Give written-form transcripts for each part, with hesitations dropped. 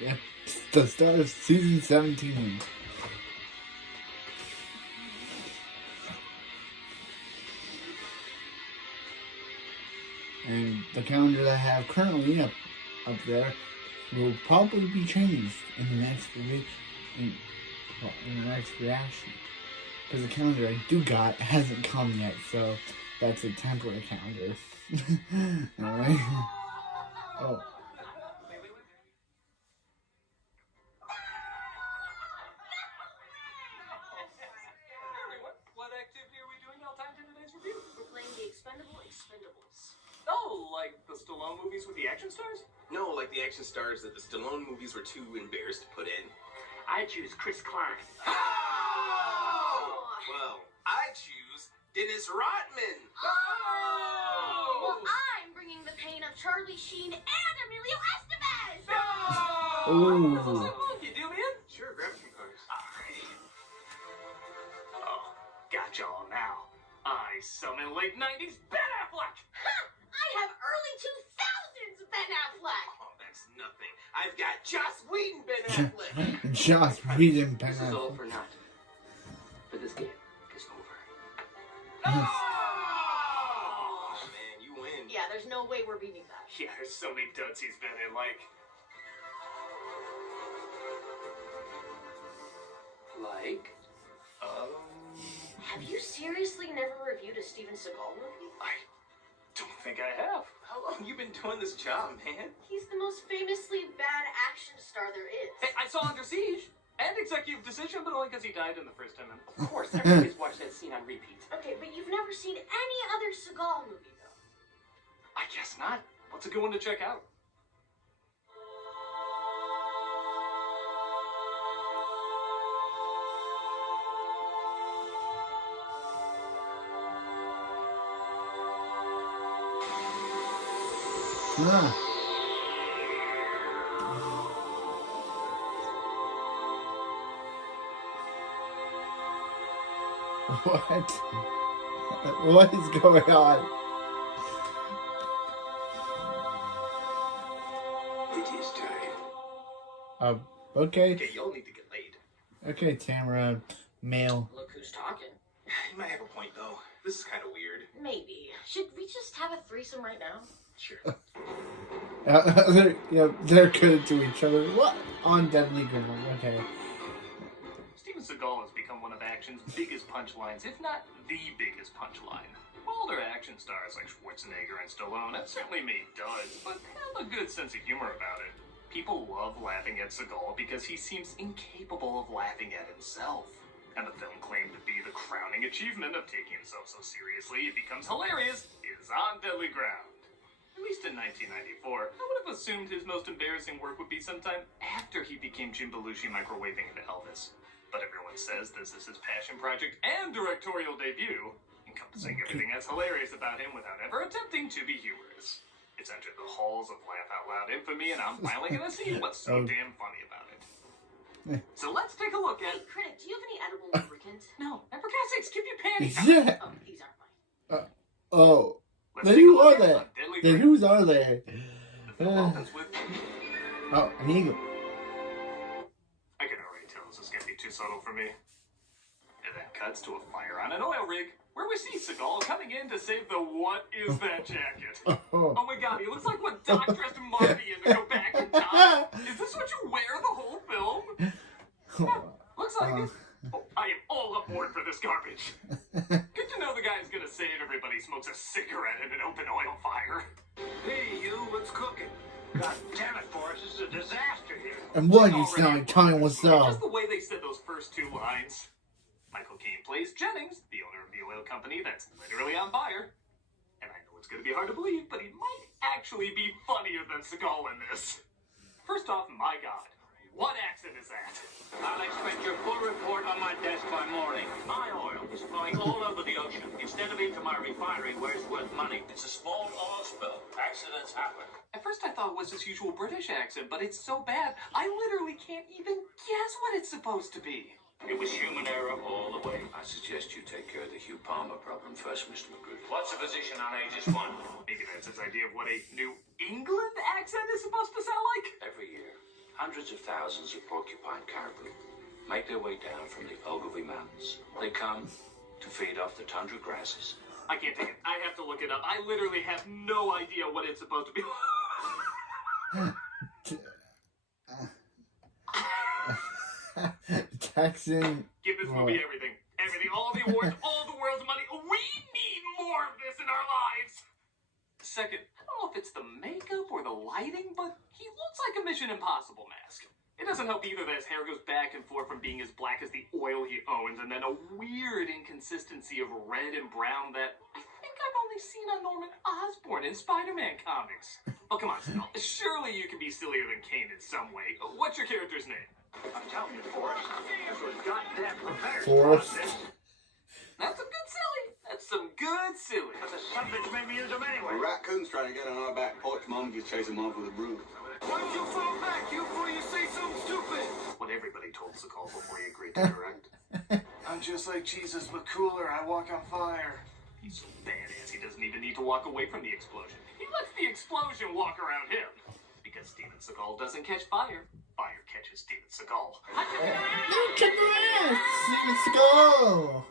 Yep, the start of season 17. And the calendar that I have currently up there will probably be changed in the next week, in the next reaction. Because the calendar I do got hasn't come yet, so that's a temporary calendar. Alright? Oh. What activity are we doing all time in today's review? We're playing the Expendables. Oh, like the Stallone movies with the action stars? No, like the action stars that the Stallone movies were too embarrassed to put in. I choose Chris Klein. Oh! Well, I choose Dennis Rodman. Well, I'm bringing the pain of Charlie Sheen and Emilio Estevez. Ooh. You do, man? Sure, grab some cars. Oh, got y'all now. I summon late 90s Ben Affleck. Ha! I have early 2000s Ben Affleck. Oh, that's nothing. I've got Joss Whedon Ben Affleck. Joss Whedon Ben This is all Affleck. for naught. But this game is over. Oh, man, you win. Yeah, there's no way we're beating that. Yeah, there's so many duds he's been in, like... Have you seriously never reviewed a Steven Seagal movie? I don't think I have. How long you been doing this job, man? He's the most famously bad action star there is. Hey, I saw Under Siege and Executive Decision, but only because he died in the first 10 minutes. Of course, everybody's watched that scene on repeat. Okay, but you've never seen any other Seagal movie, though. I guess not. What's a good one to check out? Ah. What? What is going on? It is time. Okay. Okay, y'all need to get laid. Okay, Tamara, male. Look who's talking. You might have a point, though. This is kind of weird. Maybe. Should we just have a threesome right now? Sure. They're good to each other. What? On Deadly Ground. Okay. Steven Seagal has become one of action's biggest punchlines, if not the biggest punchline. Older action stars like Schwarzenegger and Stallone have certainly made duds, but have a good sense of humor about it. People love laughing at Seagal because he seems incapable of laughing at himself. And the film claimed to be the crowning achievement of taking himself so seriously it becomes hilarious is On Deadly Ground. At least in 1994, I would have assumed his most embarrassing work would be sometime after he became Jim Belushi microwaving into Elvis. But everyone says this is his passion project and directorial debut, encompassing everything that's hilarious about him without ever attempting to be humorous. It's entered the halls of laugh out loud infamy, and I'm finally gonna see what's so damn funny about it. So let's take a look Hey, at... Critic, do you have any edible lubricant? No, and for God's sakes, keep your panties on. Yeah. Oh, these aren't mine. Oh. Let's Then take a who look are at they? On Deadly Then Ground. whose are they? The film opens with... Oh, an eagle. I can already tell this is gonna be too subtle for me. And then cuts to a fire on an oil rig, where we see Seagal coming in to save the what is that jacket? Oh. Oh my god, he looks like what Doc dressed Marty in to go back in time. Is this what you wear the whole film? Yeah, looks like it. Oh, I am all aboard for this garbage. Good to know the guy's gonna save everybody smokes a cigarette in an open oil fire. Hey, you, what's cooking? God damn it, Forrest, this is a disaster here. And what you sound telling what's up? Just the way they said those first two lines. Michael Caine plays Jennings, the owner of the oil company that's literally on fire. And I know it's gonna be hard to believe, but he might actually be funnier than Seagal in this. First off, my god, what accent is that? I'll expect your full report on my desk by morning. My oil is flowing all over the ocean. Instead of into my refinery where it's worth money. It's a small oil spill. Accidents happen. At first I thought it was his usual British accent, but it's so bad, I literally can't even guess what it's supposed to be. It was human error all the way. I suggest you take care of the Hugh Palmer problem first, Mr. McGriff. What's the position on Aegis 1? Maybe that's his idea of what a New England accent is supposed to sound like? Every year, Hundreds of thousands of porcupine caribou make their way down from the laughably mountains. They come to feed off the tundra grasses. I can't take it. I have to look it up. I literally have no idea what it's supposed to be. Texan. Give this movie everything. Everything. All the awards, all the world's money. We need more of this in our lives. Second, I don't know if it's the makeup or the lighting, but he looks like a Mission Impossible mask. It doesn't help either that his hair goes back and forth from being as black as the oil he owns, and then a weird inconsistency of red and brown that I think I've only seen on Norman Osborn in Spider-Man comics. Oh, come on, Snell. Surely you can be sillier than Kane in some way. What's your character's name? I'm telling you, Forrest, this was goddamn prepared. Forrest. That's some good silly. That's some good silly. But the son of a bitch made me use them The anyway. raccoon's trying to get on our back porch. Mom just chased him off with a broom. Why don't you fall back, you, before you say something stupid? What everybody told Segal before he agreed to direct. I'm just like Jesus, but cooler. I walk on fire. He's so badass, he doesn't even need to walk away from the explosion. He lets the explosion walk around him. Because Steven Seagal doesn't catch fire. Fire catches Steven Seagal. Let's go.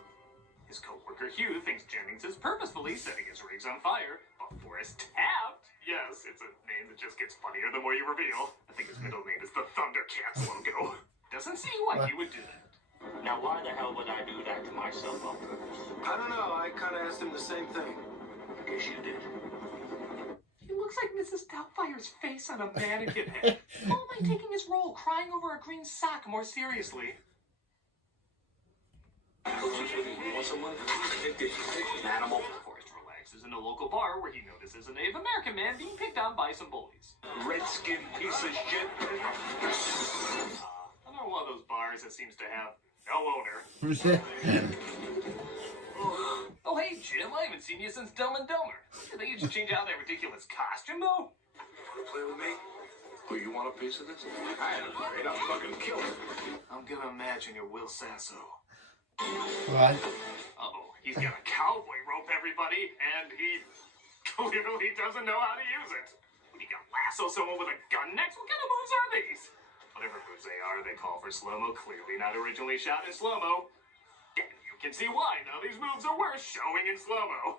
His co-worker Hugh thinks Jennings is purposefully setting his rigs on fire, but Forrest tapped. Yes, it's a name that just gets funnier the more you reveal. I think his middle name is the Thundercats logo. Doesn't see why he would do that. Now, why the hell would I do that to myself on purpose? I don't know. I kind of asked him the same thing. Guess you did. He looks like Mrs. Doubtfire's face on a mannequin head. How am I taking his role, crying over a green sock more seriously? You want someone? An animal? Forrest relaxes in a local bar where he notices a Native American man being picked on by some bullies. Redskin piece of shit. Another one of those bars that seems to have no owner. Oh, hey, Jim, I haven't seen you since Dumb and Dumber. I think you should change out that ridiculous costume, though. Want to play with me? Oh, you want a piece of this? I ain't afraid. I'll fucking kill him. I'm gonna imagine you're Will Sasso. What? Uh-oh, he's gonna cowboy rope everybody, and he clearly doesn't know how to use it. Would he gonna lasso someone with a gun next? What kind of moves are these? Whatever moves they are, they call for slow-mo, clearly not originally shot in slow-mo. And you can see why now these moves are worth showing in slow-mo.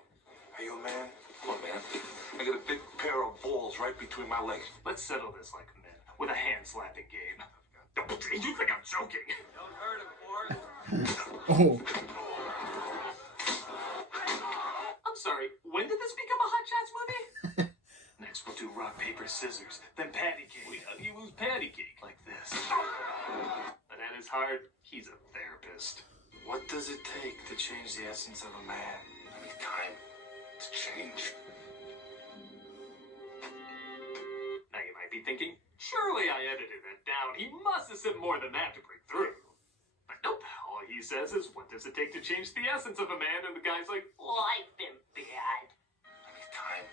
Are you a man? What, man? I got a big pair of balls right between my legs. Let's settle this like men, with a hand-slapping game. You think I'm joking? Don't hurt him, Forrest. Oh. I'm sorry, when did this become a Hot Shots movie? Next we'll do rock, paper, scissors, then patty cake. Wait, how do you lose patty cake? Like this. But at his heart, he's a therapist. What does it take to change the essence of a man? I need time to change. Now you might be thinking, surely I edited that down. He must have said more than that to break through. But nope, all he says is, what does it take to change the essence of a man? And the guy's like, well, I've been bad. I need time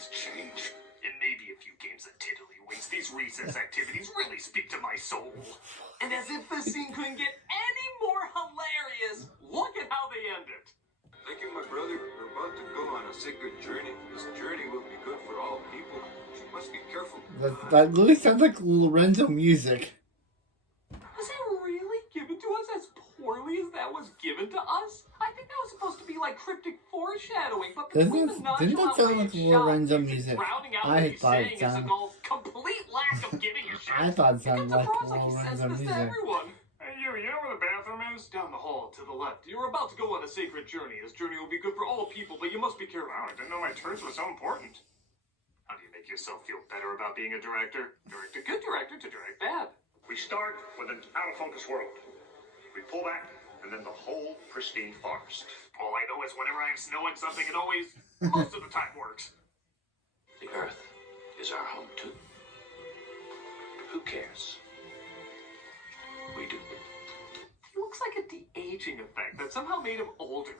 to change. And maybe a few games of tiddlywinks. These recess activities really speak to my soul. And as if the scene couldn't get any more hilarious, look at how they end it. Thank you, my brother. We're about to go on a sacred journey. This journey will be good for all people. You must be careful. That really sounds like Lorenzo music. Was it really given to us as poorly as that was given to us? I think that was supposed to be like cryptic foreshadowing, but between the Didn't that sound like Lorenzo music music? drowning out I what he's thought it saying is a sounded. goal's complete lack of giving a shit. I thought it It sounded comes like across like he says Lorenzo this to music. everyone. Hey, you know where the bathroom is? Down the hall, to the left. You're about to go on a sacred journey. This journey will be good for all people, but you must be careful. Oh, I didn't know my turns were so important. How do you make yourself feel better about being a director? Direct a good director to direct bad. We start with an out-of-focus world. We pull back, and then the whole pristine forest. All I know is whenever I'm snowing something, it always, most of the time, works. The Earth is our home, too. Who cares? We do. He looks like a de-aging effect that somehow made him older.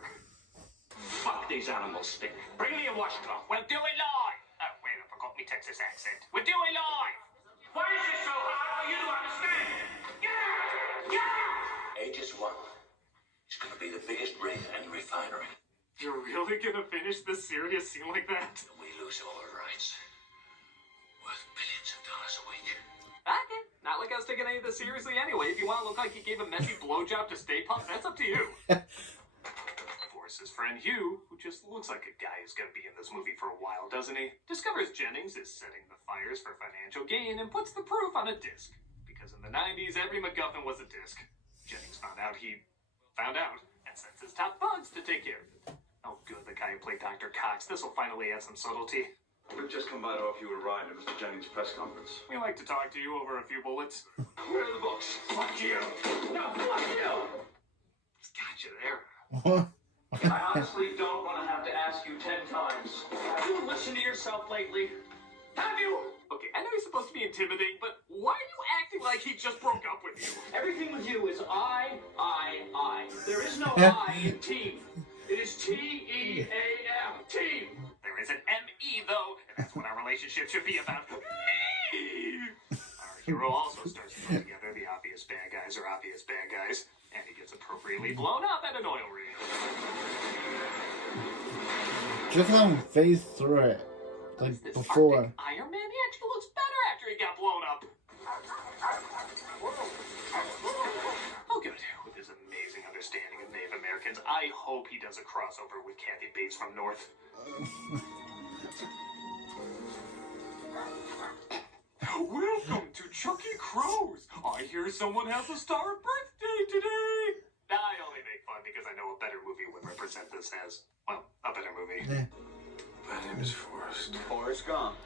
Fuck, these animals stink. Bring me a washcloth. We'll do it live! Oh, wait, I forgot my Texas accent. We'll do it live! Why is it so hard for you to understand? Aegis 1 is going to be the biggest rig and refinery. You're really gonna finish this serious scene like that? We lose all our rights. Worth billions of dollars a week. Okay, now like I was taking any of this seriously anyway. If you want to look like he gave a messy blowjob to Stay Puft, that's up to you. Forrest's friend Hugh, who just looks like a guy who's going to be in this movie for a while, doesn't he? Discovers Jennings is setting the fires for financial gain and puts the proof on a disc. Because in the 90s, every MacGuffin was a disc. Jennings found out and sends his top thugs to take care of it. Oh, good, the guy who played Dr. Cox. This will finally add some subtlety. We've just come by to offer you a ride to Mr. Jennings' press conference. We like to talk to you over a few bullets. Where are the books? Fuck you! No, fuck you! He's got you there. What? I honestly don't want to have to ask you 10 times. Have you listened to yourself lately? Have you? Okay, I know he's supposed to be intimidating, but why are you acting like he just broke up with you? Everything with you is I. There is no I in team. It is T-E-A-M. Team. There is an M-E, though, and that's what our relationship should be about. Our hero also starts to put together the obvious bad guys are obvious bad guys, and he gets appropriately blown up at an oil rig. Just let him phase through it. Like This before. Arctic Iron Man, he actually looks better after he got blown up. Oh, good. With his amazing understanding of Native Americans, I hope he does a crossover with Kathy Bates from North. Welcome to Chucky Crow's. I hear someone has a star birthday today. I only make fun because I know a better movie would represent this as, well, a better movie. Yeah. My name is Forrest. Forrest Gump.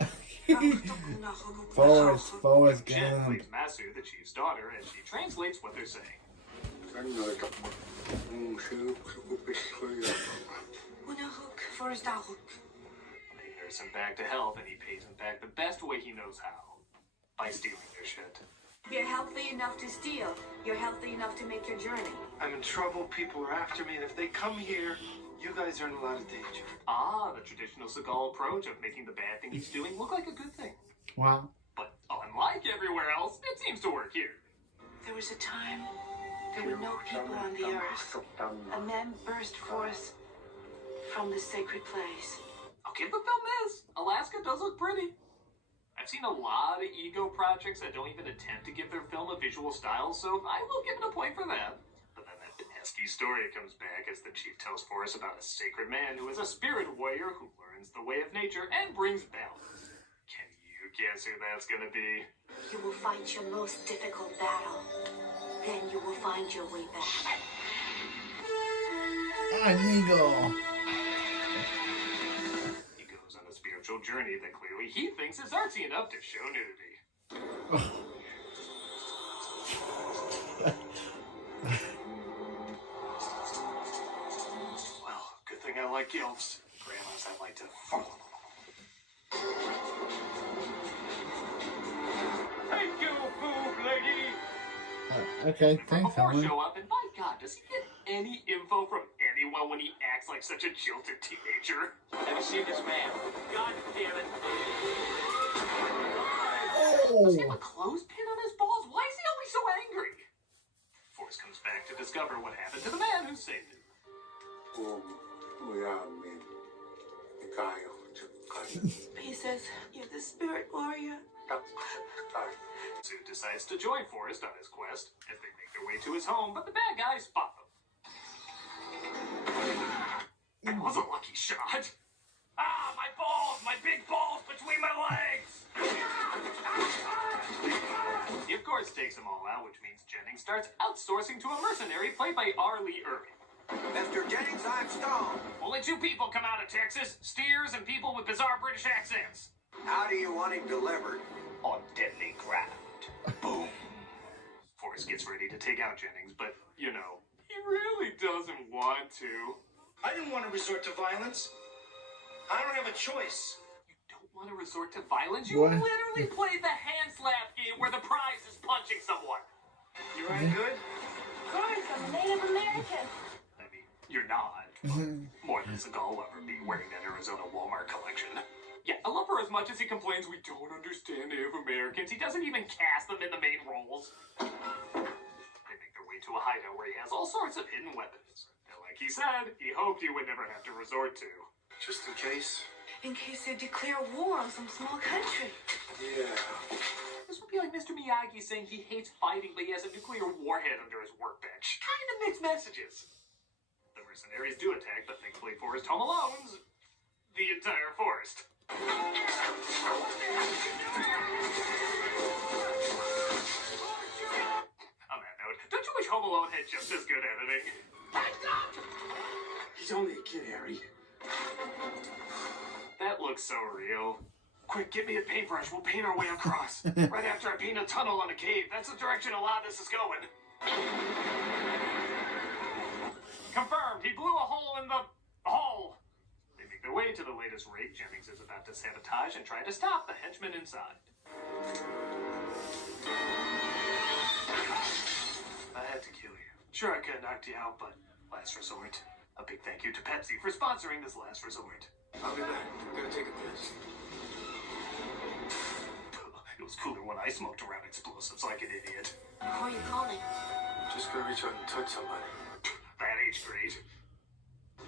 Forrest Jen Gump. plays Masu, the chief's daughter, as she translates what they're saying. They nurse him back to health, and he pays him back the best way he knows how. By stealing their shit. You're healthy enough to steal. You're healthy enough to make your journey. I'm in trouble. People are after me, and if they come here, you guys are in a lot of danger. Ah, the traditional Seagal approach of making the bad thing he's doing look like a good thing. Wow. But unlike everywhere else, it seems to work here. There was a time there were no people on the earth. A man burst forth from the sacred place. I'll give the film this. Alaska does look pretty. I've seen a lot of ego projects that don't even attempt to give their film a visual style, so I will give it a point for that. But then that pesky story comes back as the chief tells Forrest about a sacred man who is a spirit warrior who learns the way of nature and brings balance. Can you guess who that's gonna be? You will fight your most difficult battle. Then you will find your way back. An eagle. He goes on a spiritual journey that clearly he thinks is artsy enough to show nudity. Well, good thing I like gilfs. Grandmas I like to... Thank you, boob lady. Okay, thanks, Before Emily. show up, and by God, does he get any info from anyone when he acts like such a jilted teenager? Have you seen this man? God damn it. Does he have Oh! a clothespin on his balls? Why is he always so angry? Forrest comes back to discover what happened to the man who saved him. He says, you're the spirit warrior. Sue decides to join Forrest on his quest as they make their way to his home, but the bad guys spot them. That was a lucky shot. Ah, my balls! My big balls between my legs! He, of course, takes them all out, which means Jennings starts outsourcing to a mercenary played by R. Lee Irving. Mr. Jennings, I'm Stone. Only 2 people come out of Texas, steers and people with bizarre British accents. How do you want him delivered? On deadly ground. Boom. Forrest gets ready to take out Jennings, but, you know, he really doesn't want to. I didn't want to resort to violence. I don't have a choice. You don't want to resort to violence? You What? literally played the hand slap game where the prize is punching someone. You right good? Of course, I'm a Native American. I mean, you're not. But more than Seagal will ever be wearing that Arizona Walmart collection. Yeah, I love her as much as he complains we don't understand Native Americans. He doesn't even cast them in the main roles. They make their way to a hideout where he has all sorts of hidden weapons. And like he said, he hoped he would never have to resort to. Just in case? In case they declare war on some small country. Yeah. This would be like Mr. Miyagi saying he hates fighting, but he has a nuclear warhead under his workbench. Kind of mixed messages. The mercenaries do attack, but thankfully Forrest Home owns the entire forest. On that note, don't you wish Home Alone had just as good editing? He's only a kid, Harry. That looks so real. Quick, get me a paintbrush. We'll paint our way across. Right after I paint a tunnel on a cave. That's the direction a lot of this is going. Confirmed. He blew a hole in the hole. They make their way to the latest rig. Jennings is about to sabotage and try to stop the henchmen inside. I had to kill you. Sure, I could have knocked you out, but last resort. A big thank you to Pepsi for sponsoring this last resort. I'll be back. I'm gonna take a piss. It was cooler when I smoked around explosives like an idiot. Who are you calling? Just gonna reach out and touch somebody. That aged great.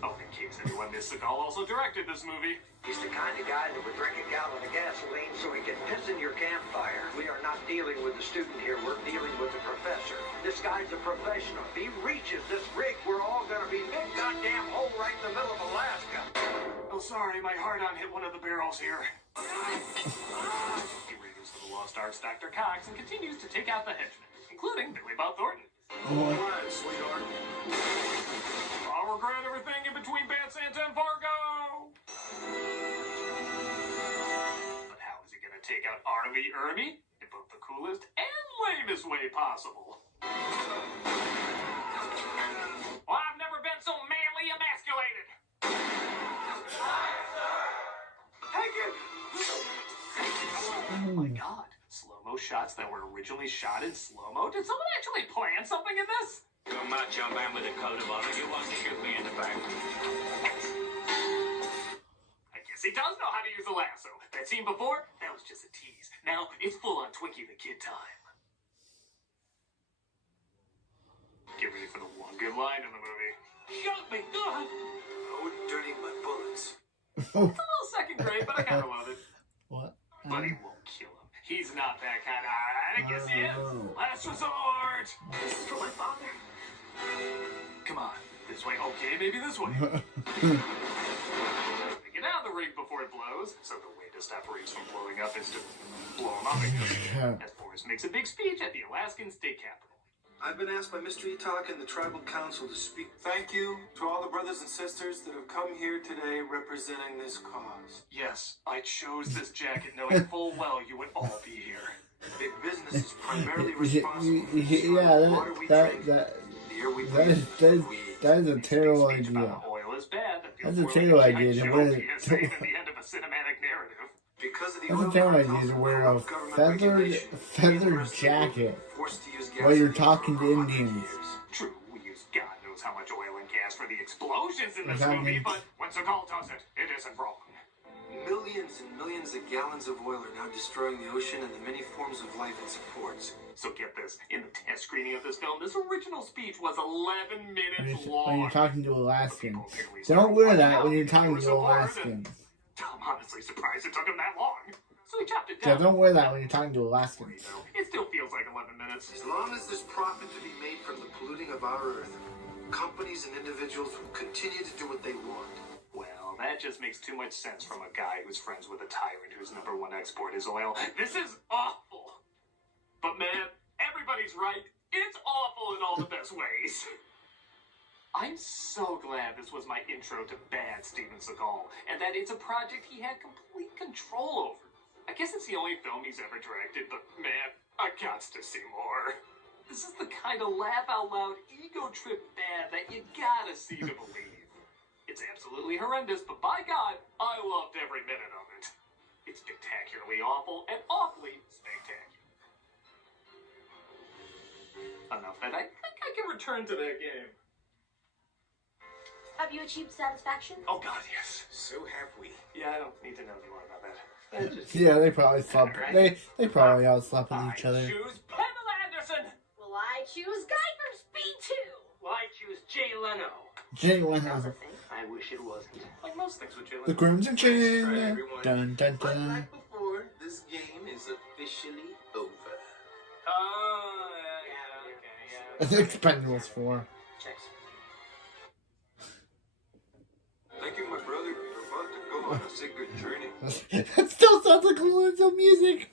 Oh, in case anyone missed, Segal also directed this movie. He's the kind of guy that would drink a gallon of gasoline so he can piss in your campfire. We are not dealing with the student here. We're dealing with the professor. This guy's a professional. If he reaches this rig, we're all going to be mid-goddamn hole right in the middle of Alaska. Oh, sorry, my hard-on hit one of the barrels here. He radios to the Lost Arts Dr. Cox and continues to take out the henchmen, including Billy Bob Thornton. All right, sweetheart. I'll regret everything in between Bad Santa and Fargo! But how is he gonna take out Arlie Ermy in both the coolest and lamest way possible? Well, I've never been so manly emasculated! Take it! Oh my god, slow-mo shots that were originally shot in slow-mo? Did someone actually plan something in this? You're a macho man with a code of honor. You want to shoot me in the back? I guess he does know how to use a lasso. That scene before, that was just a tease. Now, it's full-on Twinkie the Kid time. Get ready for the one good line in the movie. Shoot me, God! I wouldn't dirty my bullets. It's a little second grade, but I kind of love it. What? But he won't kill him. He's not that kind of... I guess he is. Last resort! This is for my father. Come on. This way. Okay, maybe this way. Get out of the rig before it blows. So the way to stop rigs from blowing up is to blow them up again. As Forrest makes a big speech at the Alaskan State Capitol. I've been asked by Mr. Etok and the Tribal Council to speak. Thank you to all the brothers and sisters that have come here today representing this cause. Yes, I chose this jacket knowing full well you would all be here. Big business is primarily responsible for Yeah, the water we drink, the air we breathe. that is a terrible Speech idea. about oil is bad. That That's feels a more terrible like a idea to giant wear- joke he is saying at the end of a cinematic narrative. Because of the That's a oil terrible cartels idea to and wear a government feathered regulation, feathered jacket forced to use while you're gasoline talking for to 100 Indians. years. True, we use God knows how much oil and gas for the explosions in this Exactly. movie, but when Segal does it, it isn't wrong. Millions and millions of gallons of oil are now destroying the ocean and the many forms of life it supports. So get this, in the test screening of this film, this original speech was 11 minutes when long. you're talking to Alaskans. People apparently Don't started wear walking that out when you're and talking they to were so bored, Alaskans. and I'm honestly surprised it took him that long. So he chopped it Yeah, down. don't wear that when you're talking to You Alaskans. know, it still feels like 11 minutes. As long as there's profit to be made from the polluting of our earth, companies and individuals will continue to do what they want. Well, that just makes too much sense from a guy who's friends with a tyrant whose #1 export is oil. This is awful. But man, everybody's right. It's awful in all the best ways. I'm so glad this was my intro to bad Steven Seagal, and that it's a project he had complete control over. I guess it's the only film he's ever directed, but man, I got to see more. This is the kind of laugh-out-loud, ego-trip bad that you gotta see to believe. It's absolutely horrendous, but by God, I loved every minute of it. It's spectacularly awful and awfully spectacular. Enough that I think I can return to that game. Have you achieved satisfaction? Oh God, yes. So have we. Yeah, I don't need to know any more about that. That's just... Yeah, they probably slept. They probably all slept with I each other. choose Pamela Anderson. Well, I choose Guy from Speed 2. Well, I choose Jay Leno. Jay Now Leno. the thing, I wish it wasn't. Like most Those things would chill. The Crimson Chin. Right, everyone. Dun dun But dun. like before, this game is officially over. Oh, yeah, okay, yeah. Expendables 4. Checks. Thank you, my brother. We're about to go on a sacred journey. That still sounds like Alonso music.